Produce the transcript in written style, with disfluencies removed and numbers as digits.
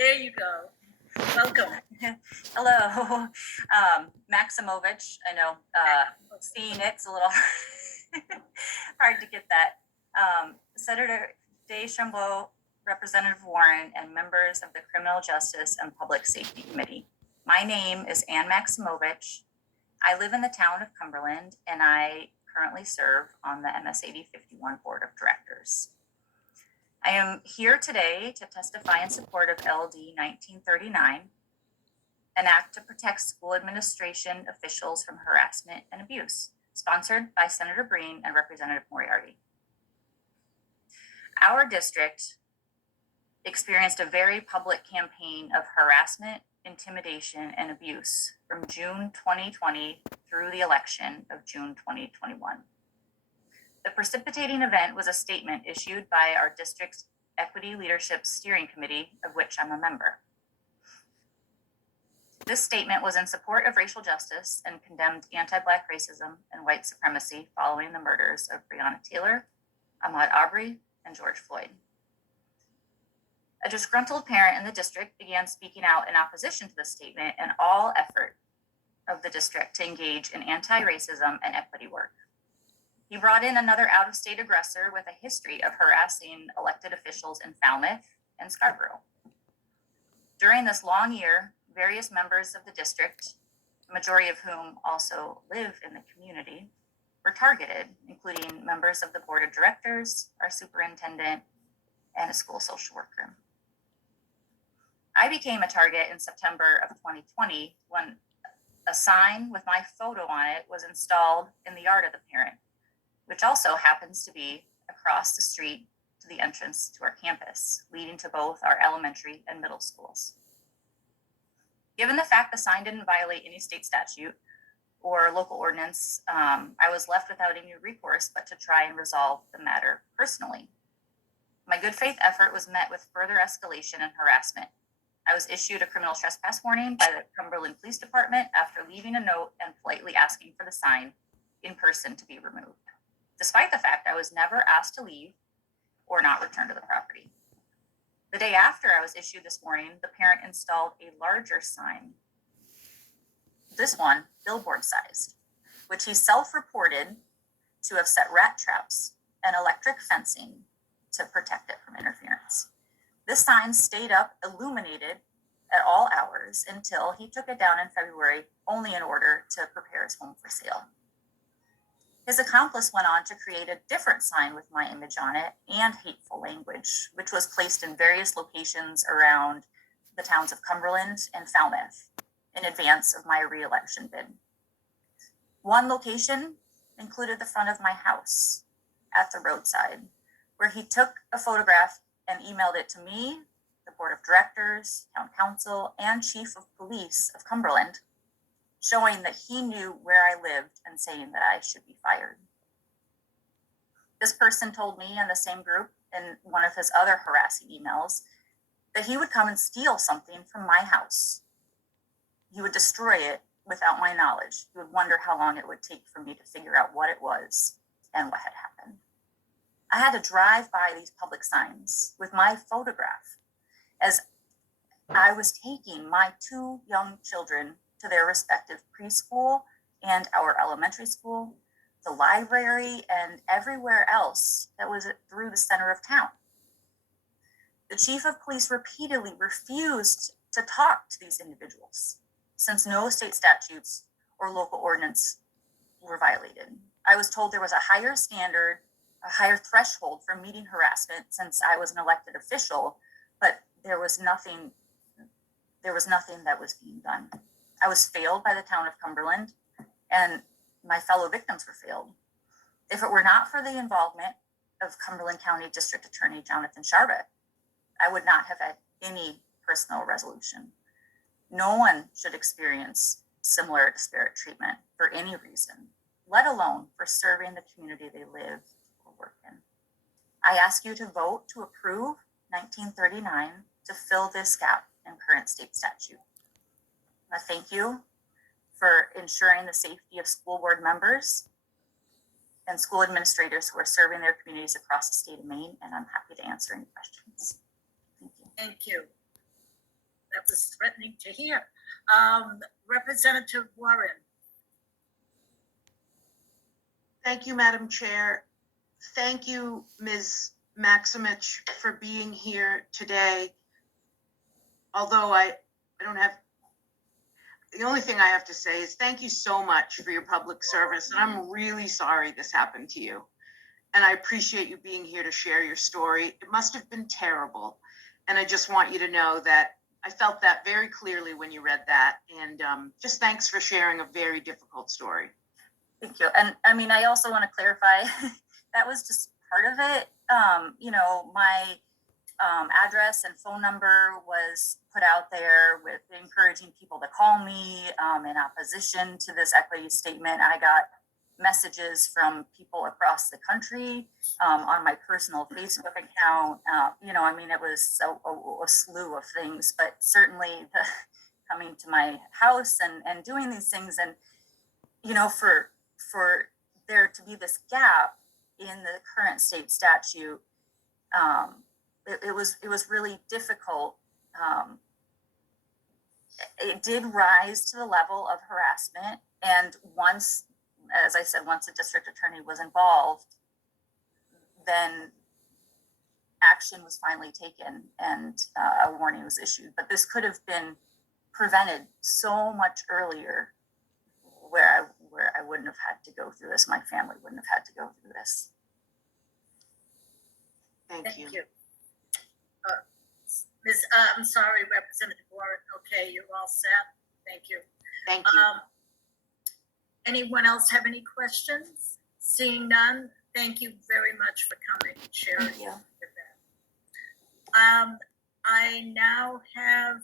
There you go. Welcome. Hello, Maximovich. I know Phoenix a little hard to get that. Senator Deschambault, Representative Warren, and members of the Criminal Justice and Public Safety Committee. My name is Ann Maximovich. I live in the town of Cumberland, and I currently serve on the MS80 51 Board of Directors. I am here today to testify in support of LD 1939, an act to protect school administration officials from harassment and abuse, sponsored by Senator Breen and Representative Moriarty. Our district experienced a very public campaign of harassment, intimidation, and abuse from June 2020 through the election of June 2021. The precipitating event was a statement issued by our district's Equity Leadership Steering Committee, of which I'm a member. This statement was in support of racial justice and condemned anti-Black racism and white supremacy following the murders of Breonna Taylor, Ahmaud Arbery, and George Floyd. A disgruntled parent in the district began speaking out in opposition to the statement and all effort of the district to engage in anti-racism and equity work. He brought in another out-of-state aggressor with a history of harassing elected officials in Falmouth and Scarborough. During this long year, various members of the district, the majority of whom also live in the community, were targeted, including members of the board of directors, our superintendent, and a school social worker. I became a target in September of 2020 when a sign with my photo on it was installed in the yard of the parent, which also happens to be across the street to the entrance to our campus, leading to both our elementary and middle schools. Given the fact the sign didn't violate any state statute or local ordinance, I was left without any recourse but to try and resolve the matter personally. My good faith effort was met with further escalation and harassment. I was issued a criminal trespass warning by the Cumberland Police Department after leaving a note and politely asking for the sign in person to be removed, despite the fact I was never asked to leave or not return to the property. The day after I was issued this warning, the parent installed a larger sign, this one billboard sized, which he self-reported to have set rat traps and electric fencing to protect it from interference. This sign stayed up illuminated at all hours until he took it down in February, only in order to prepare his home for sale. His accomplice went on to create a different sign with my image on it and hateful language, which was placed in various locations around the towns of Cumberland and Falmouth in advance of my re-election bid. One location included the front of my house at the roadside, where he took a photograph and emailed it to me, the board of directors, town council, and chief of police of Cumberland, showing that he knew where I lived and saying that I should be fired. This person told me in the same group in one of his other harassing emails that he would come and steal something from my house. He would destroy it without my knowledge. He would wonder how long it would take for me to figure out what it was and what had happened. I had to drive by these public signs with my photograph as I was taking my two young children to their respective preschool and our elementary school, the library, and everywhere else that was through the center of town. The chief of police repeatedly refused to talk to these individuals since no state statutes or local ordinance were violated. I was told there was a higher standard, a higher threshold for meeting harassment since I was an elected official, but there was nothing that was being done. I was failed by the town of Cumberland, and my fellow victims were failed. If it were not for the involvement of Cumberland County District Attorney Jonathan Charbet, I would not have had any personal resolution. No one should experience similar disparate treatment for any reason, let alone for serving the community they live or work in. I ask you to vote to approve 1939 to fill this gap in current state statute. I thank you for ensuring the safety of school board members and school administrators who are serving their communities across the state of Maine, and I'm happy to answer any questions. Thank you. Thank you. That was threatening to hear. Representative Warren. Thank you, Madam Chair. Thank you, Ms. Maximich, for being here today. Although I don't have, the only thing I have to say is thank you so much for your public service. And I'm really sorry this happened to you. And I appreciate you being here to share your story. It must have been terrible. And I just want you to know that I felt that very clearly when you read that. And just thanks for sharing a very difficult story. Thank you. And I mean, I also want to clarify that was just part of it. My address and phone number was put out there with encouraging people to call me in opposition to this equity statement. I got messages from people across the country on my personal Facebook account. It was a slew of things, but certainly coming to my house and doing these things. And, for there to be this gap in the current state statute, it was really difficult. It did rise to the level of harassment, and once, as I said, once the district attorney was involved, then action was finally taken and a warning was issued. But this could have been prevented so much earlier, where I wouldn't have had to go through this. My family wouldn't have had to go through this. Thank you. I'm sorry, Representative Warren. Okay, you're all set. Thank you. Thank you. Anyone else have any questions? Seeing none, thank you very much for coming and sharing Thank you. with that. I now have